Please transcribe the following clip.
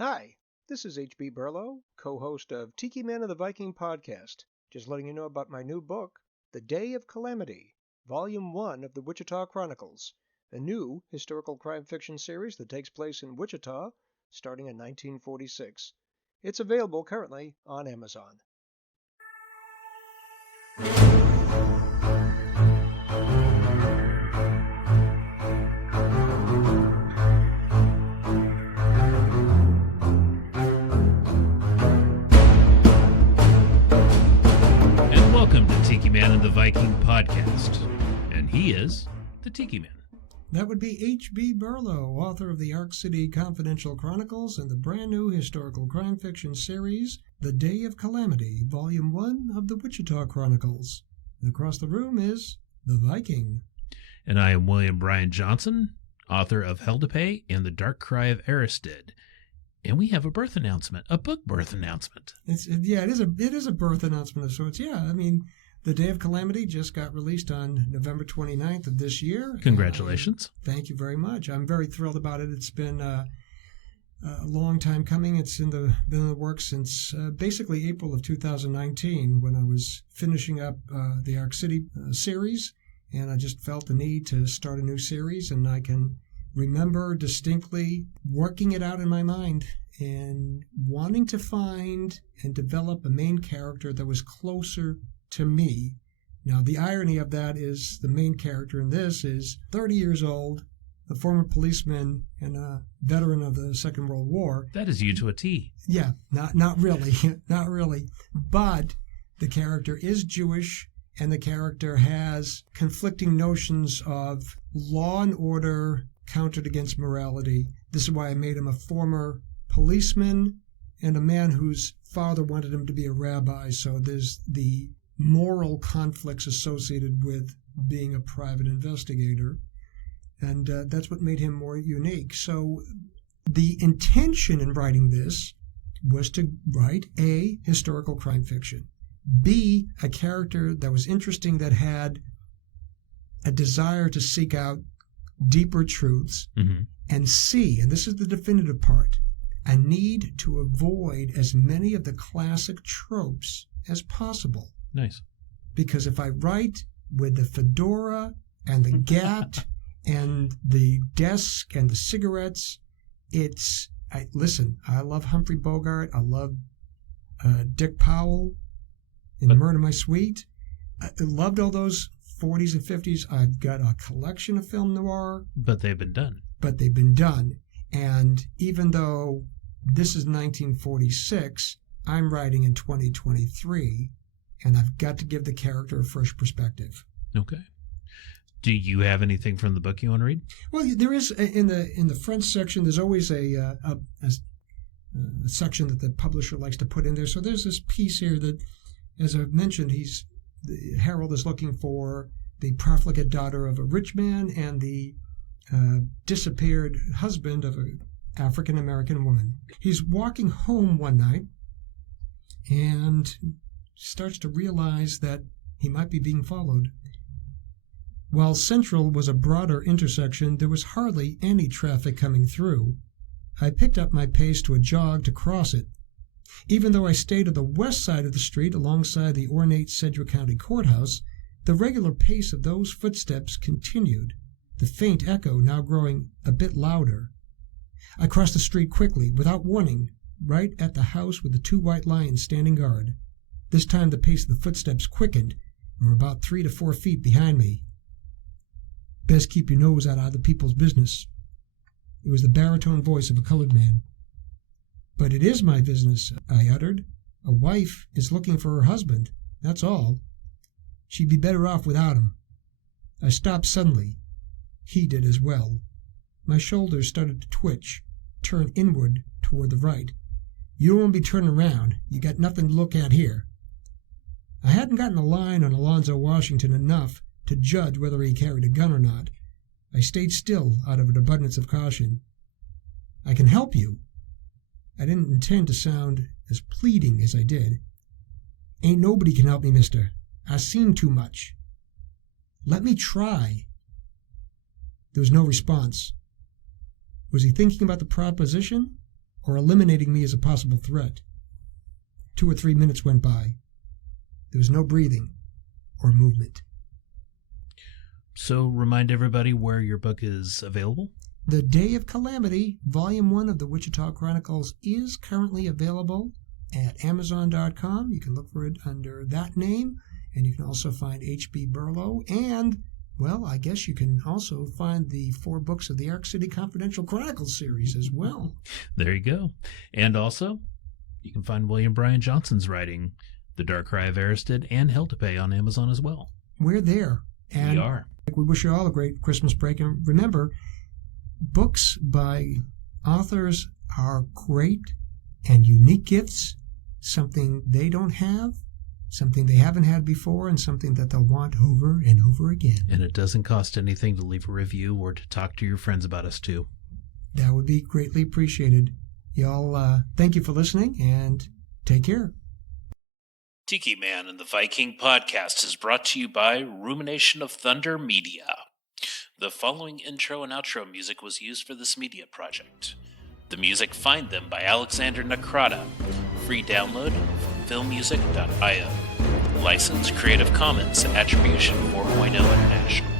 Hi, this is H.B. Berlow, co-host of Tiki Man and the Viking podcast. Just letting you know about my new book, The Day of Calamity, Volume 1 of the Wichita Chronicles, a new historical crime fiction series that takes place in Wichita starting in 1946. It's available currently on Amazon. Welcome to Tiki Man and the Viking podcast, and he is the Tiki Man. That would be H.B. Berlow, author of the Ark City Confidential Chronicles and the brand new historical crime fiction series, The Day of Calamity, Volume 1 of the Wichita Chronicles. And across the room is the Viking. And I am William Bryan Johnson, author of Hell to Pay and The Dark Cry of Aristid. And we have a birth announcement, a book birth announcement. It is a birth announcement of sorts. Yeah, I mean, The Day of Calamity just got released on November 29th of this year. Congratulations. Thank you very much. I'm very thrilled about it. It's been a long time coming. It's been in the works since basically April of 2019 when I was finishing up the Ark City series, and I just felt the need to start a new series, and I can remember distinctly working it out in my mind and wanting to find and develop a main character that was closer to me. Now, the irony of that is the main character in this is 30 years old, a former policeman and a veteran of the Second World War. That is you to a T. Yeah, not really, not really. But the character is Jewish, and the character has conflicting notions of law and order countered against morality. This is why I made him a former policeman and a man whose father wanted him to be a rabbi. So there's the moral conflicts associated with being a private investigator. And that's what made him more unique. So the intention in writing this was to write A, historical crime fiction, B, a character that was interesting, that had a desire to seek out deeper truths, and C, and this is the definitive part, a need to avoid as many of the classic tropes as possible. Nice. Because if I write with the fedora and the gat and the desk and the cigarettes, I love Humphrey Bogart. I love Dick Powell in Murder My Sweet. I loved all those 40s and 50s. I've got a collection of film noir. But they've been done. And even though this is 1946, I'm writing in 2023, and I've got to give the character a fresh perspective. Okay. Do you have anything from the book you want to read? Well, there is in the French section. There's always a section that the publisher likes to put in there. So there's this piece here that, as I've mentioned, Harold is looking for the profligate daughter of a rich man and the disappeared husband of an African-American woman. He's walking home one night and starts to realize that he might be being followed. While Central was a broader intersection, there was hardly any traffic coming through. I picked up my pace to a jog to cross it. Even though I stayed on the west side of the street alongside the ornate Sedgwick County Courthouse, the regular pace of those footsteps continued, the faint echo now growing a bit louder. I crossed the street quickly, without warning, right at the house with the two white lions standing guard. This time the pace of the footsteps quickened and were about 3 to 4 feet behind me. "Best keep your nose out of other people's business." It was the baritone voice of a colored man. "But it is my business," I uttered. "A wife is looking for her husband, that's all. She'd be better off without him." I stopped suddenly. He did as well. My shoulders started to twitch, turn inward toward the right. "You don't want to be turning around. You got nothing to look at here." I hadn't gotten a line on Alonzo Washington enough to judge whether he carried a gun or not. I stayed still out of an abundance of caution. "I can help you." I didn't intend to sound as pleading as I did. "Ain't nobody can help me, mister. I seen too much." "Let me try." There was no response. Was he thinking about the proposition? or eliminating me as a possible threat. 2 or 3 minutes went by. There was no breathing or movement. So remind everybody where your book is available. The Day of Calamity, Volume 1 of the Wichita Chronicles, is currently available at Amazon.com. You can look for it under that name, and you can also find H.B. Berlow, and, well, I guess you can also find the 4 books of the Arc City Confidential Chronicles series as well. There you go. And also, you can find William Bryan Johnson's writing, The Dark Cry of Aristid, and Hell to Pay on Amazon as well. We're there. And we are. We wish you all a great Christmas break. And remember, books by authors are great and unique gifts, something they don't have, something they haven't had before, and something that they'll want over and over again. And it doesn't cost anything to leave a review or to talk to your friends about us, too. That would be greatly appreciated. Y'all, thank you for listening, and take care. Tiki Man and the Viking podcast is brought to you by Rumination of Thunder Media. The following intro and outro music was used for this media project. The music Find Them by Alexander Nakrata. Free download from filmmusic.io. Licensed Creative Commons Attribution 4.0 International.